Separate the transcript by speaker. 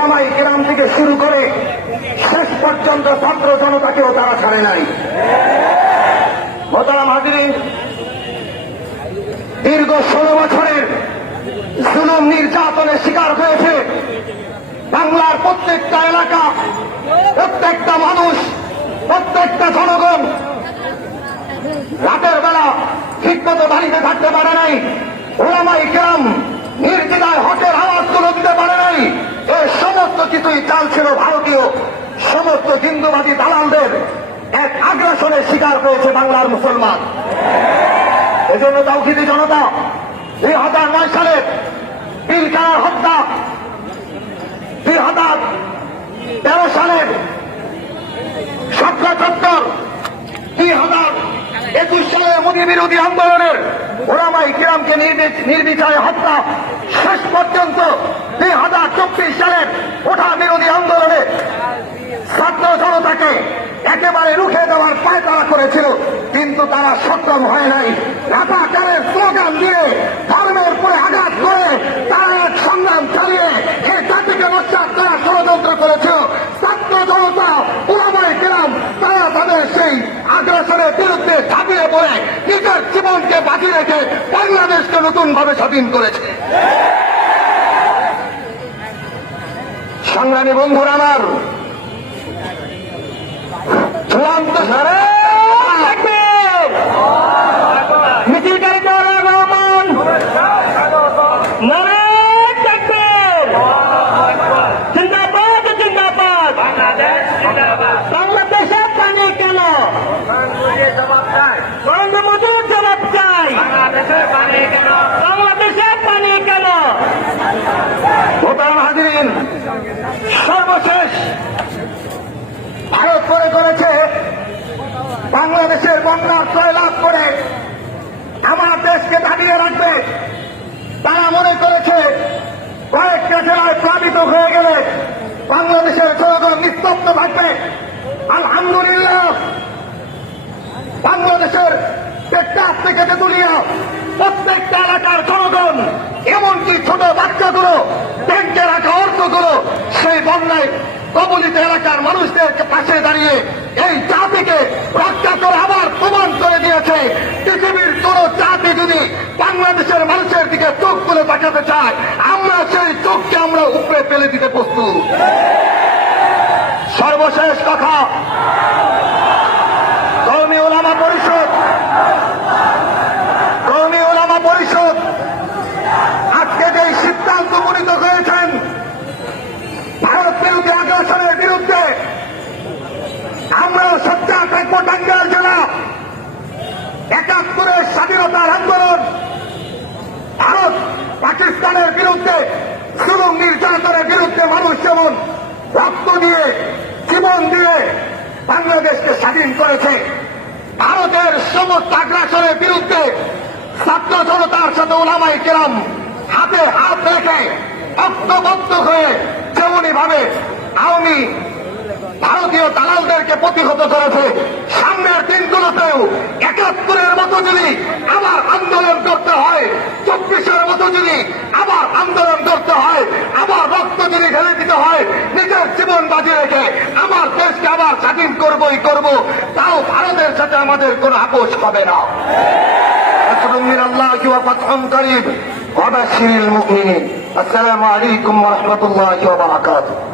Speaker 1: ওলামাই কেরাম থেকে শুরু করে শেষ পর্যন্ত ছাত্র জনতাকেও তারা ছাড়ে নাই। মোতারাম হাজিরিন, দীর্ঘ ষোলো বছরের জুলুম নির্যাতনের শিকার হয়েছে বাংলার প্রত্যেকটা এলাকা, প্রত্যেকটা মানুষ, প্রত্যেকটা জনগণ। রাতের বেলা ঠিকমতো বাড়িতে থাকতে পারে নাই, ওলামাই গ্রাম নির্দিদায় হকের আওয়াজগুলো দিতে পারে নাই। কিছুই চাল ছিল ভারতীয় সমস্ত হিন্দুবাদী দালালদের এক আগ্রাসনের শিকার হয়েছে বাংলার মুসলমান। এজন্য তাওহিদি জনতা, দুই হাজার নয় সালে পিলকার হত্যা, দুই হাজার তেরো সালের সতেরো দুই হাজার একুশ সালে মোদী বিরোধী আন্দোলনের ওরামাই কিরামকে নির্বিচারে হত্যা, শেষ পর্যন্ত দুই হাজার চব্বিশ সালের ওঠা বিরোধী আন্দোলনে ছাত্র জনতাকে একেবারে রুখে দেওয়ার পায় তারা করেছিল। কিন্তু তারা সক্ষম হয় নাই। রাজাকারের স্লোগান দিয়ে ধর্মের উপরে আঘাত করে তারা এক সংগ্রাম চালিয়ে এই জাতিকে নস্বাত করার ষড়যন্ত্র করেছিল। ছাত্র জনতা পুরামায় গেলাম তারা তাদের সেই আগ্রাসনের বিরুদ্ধে ঝাঁপিয়ে পড়ে, নিজের জীবনকে বাজি রেখে বাংলাদেশকে নতুন ভাবে স্বাধীন করেছে। সংগ্রামী বন্ধুরা আমার চূড়ান্ত সারে মিছিলকারী তারেক রহমান নারে তাকবীর জিন্দাবাদ জিন্দাবাদ বাংলাদেশের পানি কেন নরেন্দ্র মোদীর জবাব কেন ভোটার সর্বশেষ ভারত করে করেছে বন্যার ছয় লাভ করে আমার দেশকে দাবিয়ে রাখবে। তারা মনে করেছে, কয়েকটা জেলায় প্লাবিত হয়ে গেলে বাংলাদেশের জনগণ নিস্তব্ধ থাকবে। আলহামদুলিল্লাহ। বাংলাদেশের টেকটাপ থেকে তেতুলিয়া প্রত্যেকটা এলাকার জনগণ, এমনকি ছোট বাচ্চাগুলো, ব্যাংকে রাখা অর্থগুলো, সেই বন্যায় কবলিত এলাকার মানুষদের পাশে দাঁড়িয়ে এই জাতিকে রক্ষা করে দিয়েছে পৃথিবীর কোন জাতি যদি বাংলাদেশের মানুষের দিকে চোখ তুলে পাঠাতে চায়, আমরা সেই চোখকে আমরা উপরে ফেলে দিতে প্রস্তুত। সর্বশেষ কথা দিয়ে জীবন দিয়ে বাংলাদেশকে স্বাধীন করেছে। ভারতের সমস্ত আগ্রাসনের বিরুদ্ধে ছাত্র জনতার সাথে ওলামাই কেরাম হাতে হাত রেখে ঐক্যবদ্ধ হয়ে যেমনই ভাবে আওয়ামী ভারতীয় দালালদেরকে প্রতিহত করেছে, সামনের দিনগুলোতেও একাত্তরের মতো যদি আবার আন্দোলন করতে হয় চব্বিশের মতো যদি আবার আন্দোলন করতে হয় আবার রক্ত যদি ঢেলে দিতে হয় নিজের জীবন বাজে রেখে আমার দেশকে আবার স্বাধীন করবই করব, তাও ভারতের সাথে আমাদের কোন আপোষ হবে না। আসসালামু আলাইকুম রহমতুল্লাহ বারাকাতুহ।